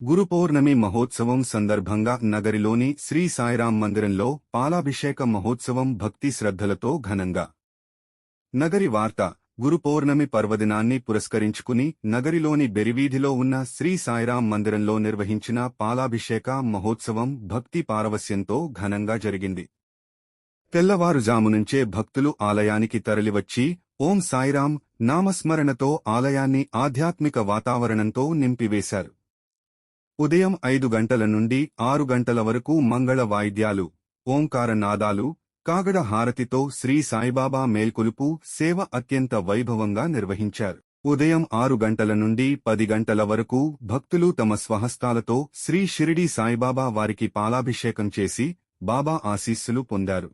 గురు పౌర్ణమి మహోత్సవం సందర్భంగా నగరిలోని శ్రీ సాయిరాం మందిరంలో పాలాభిషేక మహోత్సవం భక్తి శ్రద్ధలతో ఘనంగా. నగరి వార్త. గురు పౌర్ణమి పర్వదినాన్ని పురస్కరించుకుని నగరిలోని బెరివీధిలో ఉన్న శ్రీ సాయిరాం మందిరంలో నిర్వహించిన పాలాభిషేక మహోత్సవం భక్తి పారవస్యంతో ఘనంగా జరిగింది. తెల్లవారుజామునుంచే భక్తులు ఆలయానికి తరలివచ్చి ఓం సాయిరాం నామస్మరణతో ఆలయాన్ని ఆధ్యాత్మిక వాతావరణంతో నింపివేశారు. ఉదయం 5 గంటల నుండి 6 గంటల వరకు మంగళ వాయిద్యాలు, ఓంకార నాదాలు, కాగడ హారతితో శ్రీ సాయిబాబా మేల్కొలుపు సేవ అత్యంత వైభవంగా నిర్వహించారు. ఉదయం 6 గంటల నుండి 10 గంటల వరకు భక్తులు తమ స్వహస్తాలతో శ్రీ షిరిడీ సాయిబాబా వారికి పాలాభిషేకం చేసి బాబా ఆశీస్సులు పొందారు.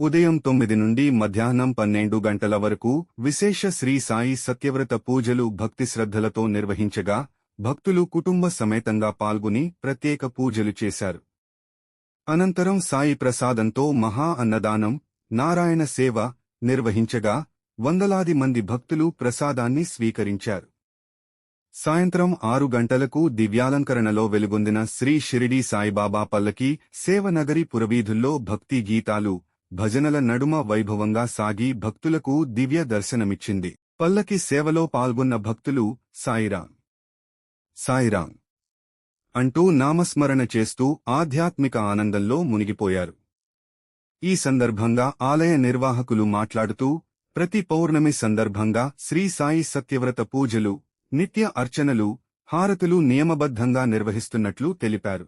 ఉదయం 9 నుండి మధ్యాహ్నం 12 గంటల వరకు విశేష శ్రీ సాయి సత్యవ్రత పూజలు భక్తి శ్రద్ధలతో నిర్వహించగా భక్తులు కుటుంబ సమేతంగా పాల్గొని ప్రత్యేక పూజలు చేశారు. అనంతరం సాయి ప్రసాదంతో మహా అన్నదానం, నారాయణ సేవ నిర్వహించగా వందలాది మంది భక్తులు ప్రసాదాన్ని స్వీకరించారు. సాయంత్రం 6 గంటలకు దివ్యాలంకరణలో వెలుగొందిన శ్రీ షిరిడీ సాయిబాబా పల్లకి సేవ నగరి పురవీధుల్లో భక్తి గీతాలు, భజనల నడుమ వైభవంగా సాగి భక్తులకు దివ్య దర్శనమిచ్చింది. పల్లకి సేవలో పాల్గొన్న భక్తులు సాయిరాం సాయిరాం అంటూ నామస్మరణ చేస్తూ ఆధ్యాత్మిక ఆనందంలో మునిగిపోయారు. ఈ సందర్భంగా ఆలయ నిర్వాహకులు మాట్లాడుతూ ప్రతి పౌర్ణమి సందర్భంగా శ్రీ సాయి సత్యవ్రత పూజలు, నిత్య అర్చనలు, హారతులు నియమబద్ధంగా నిర్వహిస్తున్నట్లు తెలిపారు.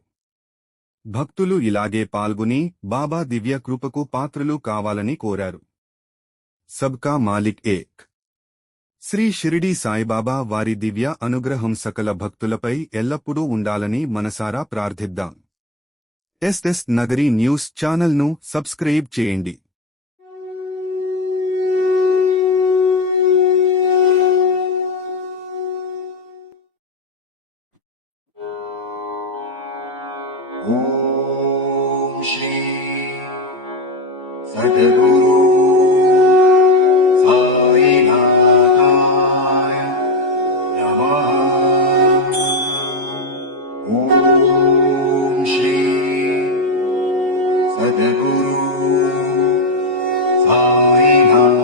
భక్తులు ఇలాగే పాల్గొని బాబా దివ్య కృపకు పాత్రులు కావాలని కోరారు. సబ్కా మాలిక్ ఏక్. శ్రీ షిరిడీ సాయిబాబా వారి దివ్య అనుగ్రహం సకల భక్తులపై ఎల్లప్పుడూ ఉండాలని మనసారా ప్రార్థిద్దాం. ఎస్ఎస్ నగరి న్యూస్ ఛానల్ను సబ్స్క్రైబ్ చేయండి. ఓం శ్రీ సద్గురు సాయినాథాయ నమః. ఓం శ్రీ సద్గురు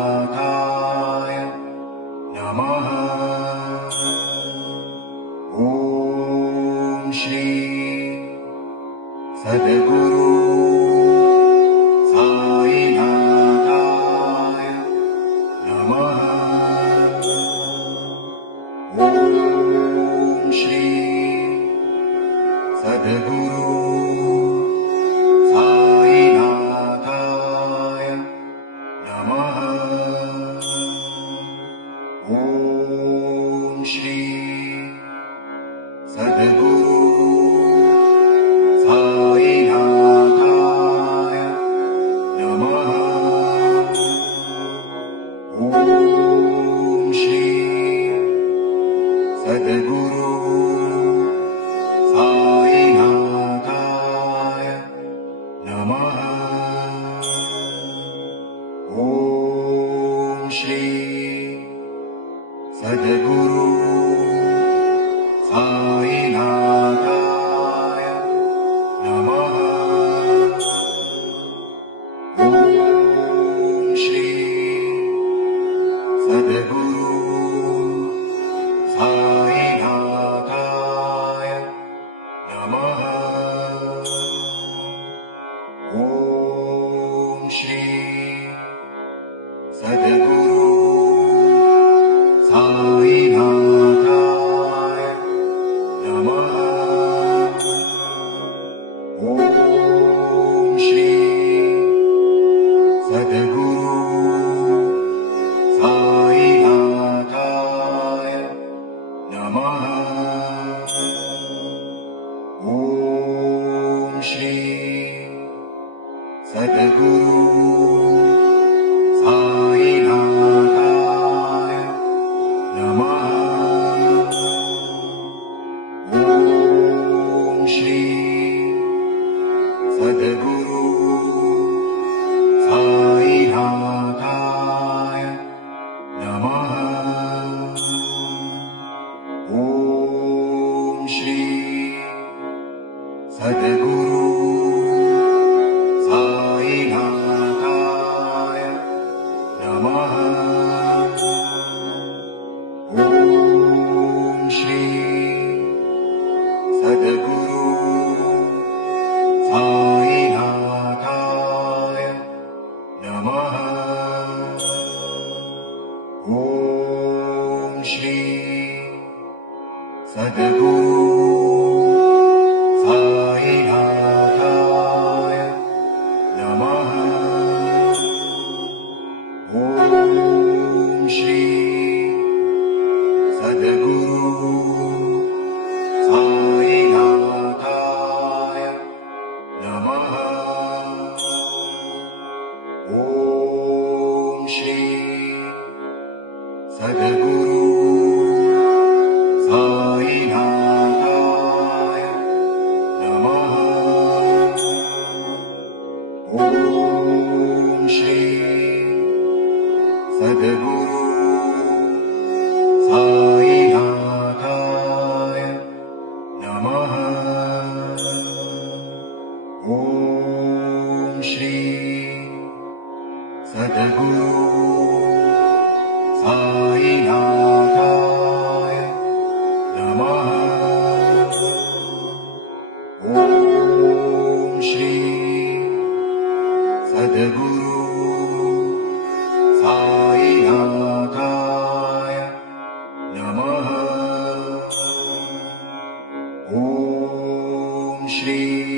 సాయినాథాయ నమః. ఓం శ్రీ సద్గురు సద్గురు సాయినాథాయ నమః. ఓం శ్రీ సద్గురు సాయినాథాయ నమః. ఓం శ్రీ సద్గురు సాయినాథాయ నమః. ఓం శ్రీ సద్గురు సాయినాథాయ నమః. ఓం శ్రీ సద్గురు సాయినాథాయ నమః. ఓం శ్రీ సద్గురు సాయినాథాయ నమః. ఓం శ్రీ సద్గురు సాయినాథాయ నమః. ఓం శ్రీ సద్గురు సాయినాథాయ श्री सद्गुरु साईनाथाय नमः। ॐ श्री सद्गुरु साईनाथाय नमः। ॐ श्री सद्गुरु साईनाथाय नमः। ॐ श्री सद्गुरु साईनाथाय नमः। ॐ श्री